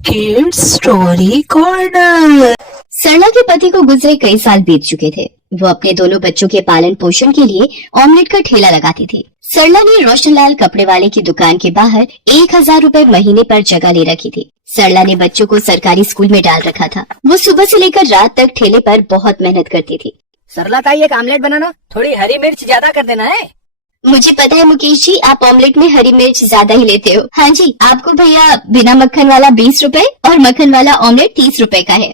Kids story corner. सरला के पति को गुजरे कई साल बीत चुके थे। वो अपने दोनों बच्चों के पालन पोषण के लिए ऑमलेट का ठेला लगाती थी। सरला ने रोशनलाल कपड़े वाले की दुकान के बाहर 1000 रुपए महीने पर जगह ले रखी थी। सरला ने बच्चों को सरकारी स्कूल में डाल रखा था। वो सुबह से लेकर रात तक ठेले पर बहुत मेहनत करती थी। सरला ताई, एक आमलेट बनाना, थोड़ी हरी मिर्च ज्यादा कर देना है। मुझे पता है मुकेश जी, आप ऑमलेट में हरी मिर्च ज्यादा ही लेते हो। हाँ जी, आपको भैया बिना मक्खन वाला 20 रुपए और मक्खन वाला ऑमलेट 30 रुपए का है।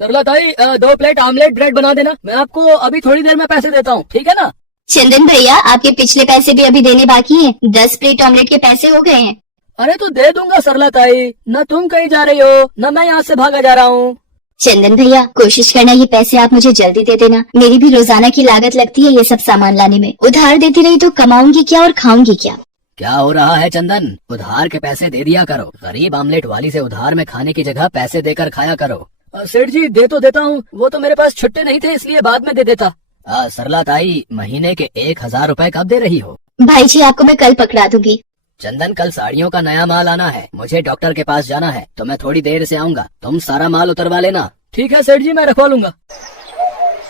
सरला ताई, 2 प्लेट आमलेट ब्रेड बना देना। मैं आपको अभी थोड़ी देर में पैसे देता हूँ, ठीक है ना? चंदन भैया, आपके पिछले पैसे भी अभी देने बाकी हैं। 10 प्लेट ऑमलेट के पैसे हो गए हैं। अरे तो दे दूंगा सरला ताई, न तुम कहीं जा रही हो न मैं यहाँ से भागा जा रहा हूँ। चंदन भैया, कोशिश करना ये पैसे आप मुझे जल्दी दे देना। मेरी भी रोजाना की लागत लगती है ये सब सामान लाने में। उधार देती रही तो कमाऊंगी क्या और खाऊंगी क्या? क्या हो रहा है चंदन? उधार के पैसे दे दिया करो। गरीब आमलेट वाली से उधार में खाने की जगह पैसे देकर खाया करो। सेठ जी, दे तो देता हूँ, वो तो मेरे पास छुट्टे नहीं थे इसलिए बाद में दे देता। सरला ताई, महीने के 1000 रुपए कब दे रही हो? भाई जी, आपको मैं कल पकड़ा दूंगी। चंदन, कल साड़ियों का नया माल आना है, मुझे डॉक्टर के पास जाना है, तो मैं थोड़ी देर से आऊंगा। तुम सारा माल उतरवा लेना। ठीक है सेठ जी, मैं रखवा लूंगा।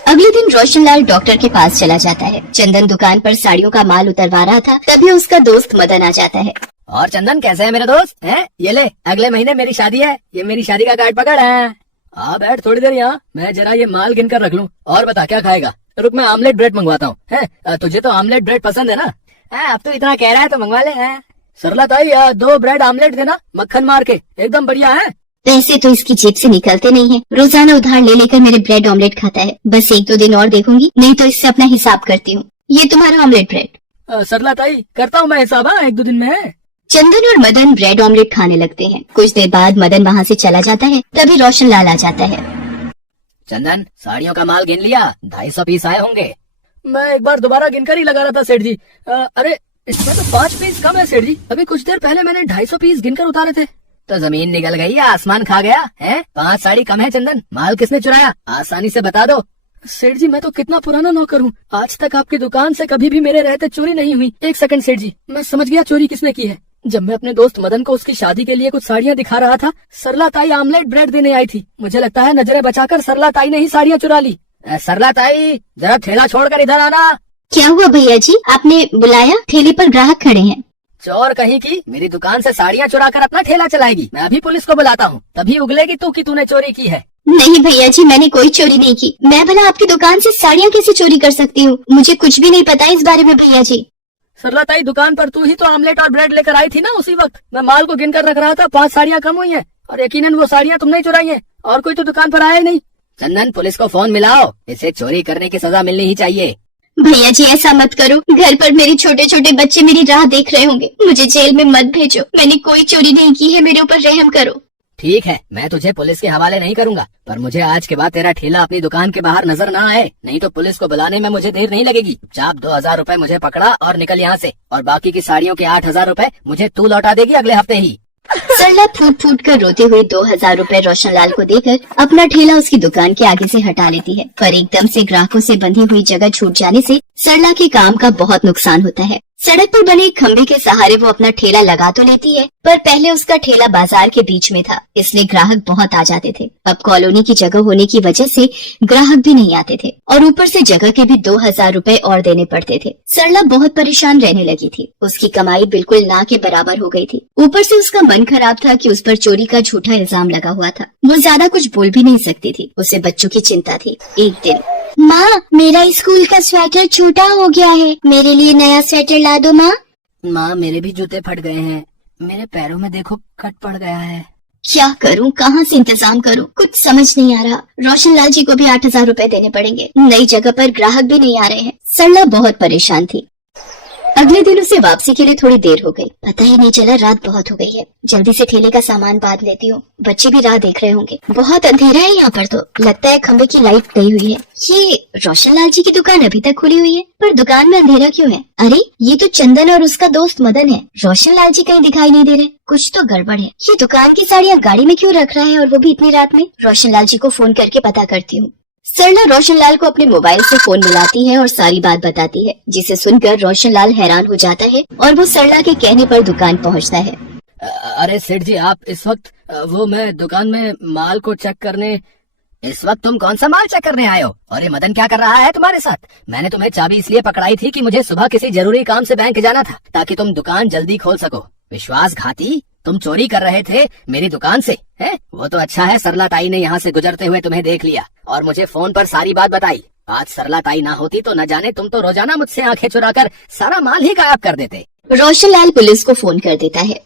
अगले दिन रोशनलाल डॉक्टर के पास चला जाता है। चंदन दुकान पर साड़ियों का माल उतरवा रहा था, तभी उसका दोस्त मदन आ जाता है। और चंदन, कैसे है मेरे दोस्त? हैं? ये ले, अगले महीने मेरी शादी है, ये मेरी शादी का कार्ड पकड़ है। बैठ थोड़ी देर यहाँ, मैं जरा ये माल गिन कर रख लूँ। और बता, क्या खाएगा? रुक, मैं आमलेट ब्रेड मंगवाता हूँ। है, तुझे तो आमलेट ब्रेड पसंद है ना? अब तो इतना कह रहा है तो मंगवा ले। सरला ताई, 2 ब्रेड आमलेट देना, मक्खन मार के, एकदम बढ़िया है। पैसे तो इसकी जेब से निकलते नहीं है। रोजाना उधार ले लेकर मेरे ब्रेड ऑमलेट खाता है। बस 1-2 दिन और देखूंगी, नहीं तो इससे अपना हिसाब करती हूँ। ये तुम्हारा ऑमलेट ब्रेड। सरला ताई, करता हूँ मैं हिसाब 1-2 दिन में। चंदन और मदन ब्रेड ऑमलेट खाने लगते हैं। कुछ देर बाद मदन वहाँ से चला जाता है, तभी रोशनलाल आ जाता है। चंदन, साड़ियों का माल गिन लिया? 250 पीस आए होंगे। मैं एक बार दोबारा गिनकर ही लगा रहा था सेठ जी। अरे इसमें तो 5 पीस कम है सेठ जी। अभी कुछ देर पहले मैंने 250 पीस गिनकर उतारे थे। तो जमीन निकल गई या आसमान खा गया है? 5 साड़ी कम है चंदन। माल किसने चुराया? आसानी से बता दो। सेठ जी, मैं तो कितना पुराना नौकर हूँ, आज तक आपकी दुकान से कभी भी मेरे रहते चोरी नहीं हुई। 1 सेकंड सेठ जी, मैं समझ गया चोरी किसने की है। जब मैं अपने दोस्त मदन को उसकी शादी के लिए कुछ साड़ियाँ दिखा रहा था, सरला ताई आमलेट ब्रेड देने आई थी। मुझे लगता है नजरें बचाकर सरला ताई ने ही साड़ियाँ चुरा ली। सरला ताई, जरा ठेला छोड़कर इधर आना। क्या हुआ भैया जी, आपने बुलाया? ठेले पर ग्राहक खड़े हैं। चोर कहीं की, मेरी दुकान से साड़ियाँ चुरा कर अपना ठेला चलाएगी। मैं अभी पुलिस को बुलाता हूँ, तभी उगलेगी तू कि तूने चोरी की है। नहीं भैया जी, मैंने कोई चोरी नहीं की। मैं भला आपकी दुकान से साड़ियाँ कैसे चोरी कर सकती हूँ? मुझे कुछ भी नहीं पता इस बारे में भैया जी। सरला ताई, दुकान पर तू ही तो आमलेट और ब्रेड लेकर आई थी ना उसी वक्त। मैं माल को गिनकर रख रहा था, 5 साड़ियाँ कम हुई हैं और यकीनन वो साड़ियाँ तुमने ही चुराई हैं और कोई तो दुकान पर आया ही नहीं। चंदन, पुलिस को फोन मिलाओ, इसे चोरी करने की सजा मिलनी ही चाहिए। भैया जी, ऐसा मत करो। घर पर मेरे छोटे छोटे बच्चे मेरी राह देख रहे होंगे। मुझे जेल में मत भेजो। मैंने कोई चोरी नहीं की है, मेरे ऊपर रहम करो। ठीक है, मैं तुझे पुलिस के हवाले नहीं करूंगा, पर मुझे आज के बाद तेरा ठेला अपनी दुकान के बाहर नजर ना आए, नहीं तो पुलिस को बुलाने में मुझे देर नहीं लगेगी। चाप 2000 रुपए मुझे पकड़ा और निकल यहाँ से, और बाकी की साड़ियों के 8000 रुपए मुझे तू लौटा देगी अगले हफ्ते ही। सरला फूट फूट कर रोते हुए 2000 रुपए रोशनलाल को देकर अपना ठेला उसकी दुकान के आगे से हटा लेती है। पर एकदम से ग्राहकों से बंधी हुई जगह छूट जाने से सरला के काम का बहुत नुकसान होता है। सड़क पर बने एक खंबे के सहारे वो अपना ठेला लगा तो लेती है, पर पहले उसका ठेला बाजार के बीच में था, इसलिए ग्राहक बहुत आ जाते थे। अब कॉलोनी की जगह होने की वजह से ग्राहक भी नहीं आते थे और ऊपर से जगह के भी 2000 रुपए और देने पड़ते थे। सरला बहुत परेशान रहने लगी थी। उसकी कमाई बिल्कुल ना के बराबर हो गई थी। ऊपर से उसका मन खराब था कि उस पर चोरी का झूठा इल्जाम लगा हुआ था। वो ज्यादा कुछ बोल भी नहीं सकती थी, उसे बच्चों की चिंता थी। एक दिन, माँ, मेरा स्कूल का स्वेटर छोटा हो गया है, मेरे लिए नया स्वेटर ला दो माँ। माँ, मेरे भी जूते फट गए हैं, मेरे पैरों में देखो कट पड़ गया है। क्या करूँ, कहाँ से इंतजाम करूँ, कुछ समझ नहीं आ रहा। रोशनलाल जी को भी 8000 रुपए देने पड़ेंगे। नई जगह पर ग्राहक भी नहीं आ रहे हैं। सरला बहुत परेशान थी। अगले दिन उसे वापसी के लिए थोड़ी देर हो गई। पता ही नहीं चला रात बहुत हो गई है। जल्दी से ठेले का सामान बांध लेती हूँ, बच्चे भी राह देख रहे होंगे। बहुत अंधेरा है यहाँ पर, तो लगता है खंबे की लाइट गई हुई है। ये रोशनलाल जी की दुकान अभी तक खुली हुई है, पर दुकान में अंधेरा क्यों है? अरे ये तो चंदन और उसका दोस्त मदन है। रोशनलाल जी कहीं दिखाई नहीं दे रहे, कुछ तो गड़बड़ है। ये दुकान की साड़ियाँ गाड़ी में क्यों रख रहा है, और वो भी इतनी रात में? रोशनलाल जी को फोन करके पता करती हूँ। सरला रोशनलाल को अपने मोबाइल से फोन मिलाती है और सारी बात बताती है, जिसे सुनकर रोशनलाल हैरान हो जाता है और वो सरला के कहने पर दुकान पहुंचता है। अरे सेठ जी, आप इस वक्त वो मैं दुकान में माल को चेक करने। इस वक्त तुम कौन सा माल चेक करने आए हो? और ये मदन क्या कर रहा है तुम्हारे साथ? मैंने तुम्हें चाबी इसलिए पकड़ाई थी कि मुझे सुबह किसी जरूरी काम से बैंक जाना था, ताकि तुम दुकान जल्दी खोल सको। विश्वासघाती, तुम चोरी कर रहे थे मेरी दुकान से, हैं? वो तो अच्छा है सरला ताई ने यहाँ से गुजरते हुए तुम्हें देख लिया और मुझे फोन पर सारी बात बताई। आज सरला ताई ना होती तो न जाने तुम तो रोजाना मुझसे आंखें चुराकर सारा माल ही गायब कर देते। रोशनलाल पुलिस को फोन कर देता है।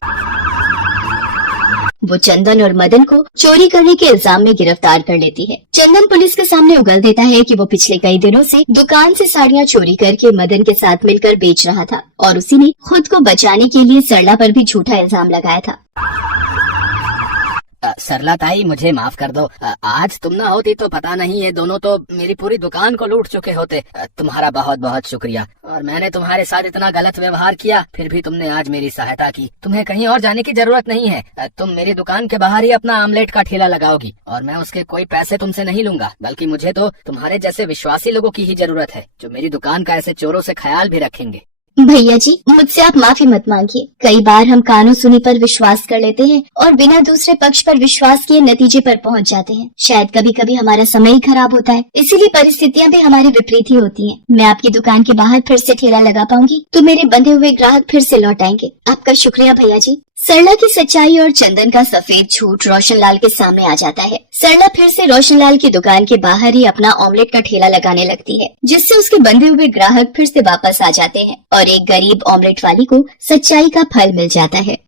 वो चंदन और मदन को चोरी करने के इल्जाम में गिरफ्तार कर लेती है। चंदन पुलिस के सामने उगल देता है कि वो पिछले कई दिनों से दुकान से साड़ियाँ चोरी करके मदन के साथ मिलकर बेच रहा था और उसी ने खुद को बचाने के लिए सरला पर भी झूठा इल्जाम लगाया था। सरला ताई, मुझे माफ कर दो। आज तुम ना होती तो पता नहीं ये दोनों तो मेरी पूरी दुकान को लूट चुके होते। तुम्हारा बहुत बहुत शुक्रिया। और मैंने तुम्हारे साथ इतना गलत व्यवहार किया, फिर भी तुमने आज मेरी सहायता की। तुम्हें कहीं और जाने की जरूरत नहीं है। तुम मेरी दुकान के बाहर ही अपना आमलेट का ठेला लगाओगी और मैं उसके कोई पैसे तुमसे नहीं लूंगा, बल्कि मुझे तो तुम्हारे जैसे विश्वासी लोगों की ही जरूरत है जो मेरी दुकान का ऐसे चोरों से ख्याल भी रखेंगे। भैया जी, मुझसे आप माफी मत मांगिए। कई बार हम कानों सुनी पर विश्वास कर लेते हैं और बिना दूसरे पक्ष पर विश्वास किए नतीजे पर पहुंच जाते हैं। शायद कभी कभी हमारा समय ही खराब होता है, इसीलिए परिस्थितियां भी हमारे विपरीत ही होती हैं। मैं आपकी दुकान के बाहर फिर से ठेला लगा पाऊंगी तो मेरे बंधे हुए ग्राहक फिर से लौट आएंगे। आपका शुक्रिया भैया जी। सरला की सच्चाई और चंदन का सफेद झूठ रोशनलाल के सामने आ जाता है। सरला फिर से रोशनलाल की दुकान के बाहर ही अपना ऑमलेट का ठेला लगाने लगती है, जिससे उसके बंधे हुए ग्राहक फिर से वापस आ जाते हैं और एक गरीब ऑमलेट वाली को सच्चाई का फल मिल जाता है।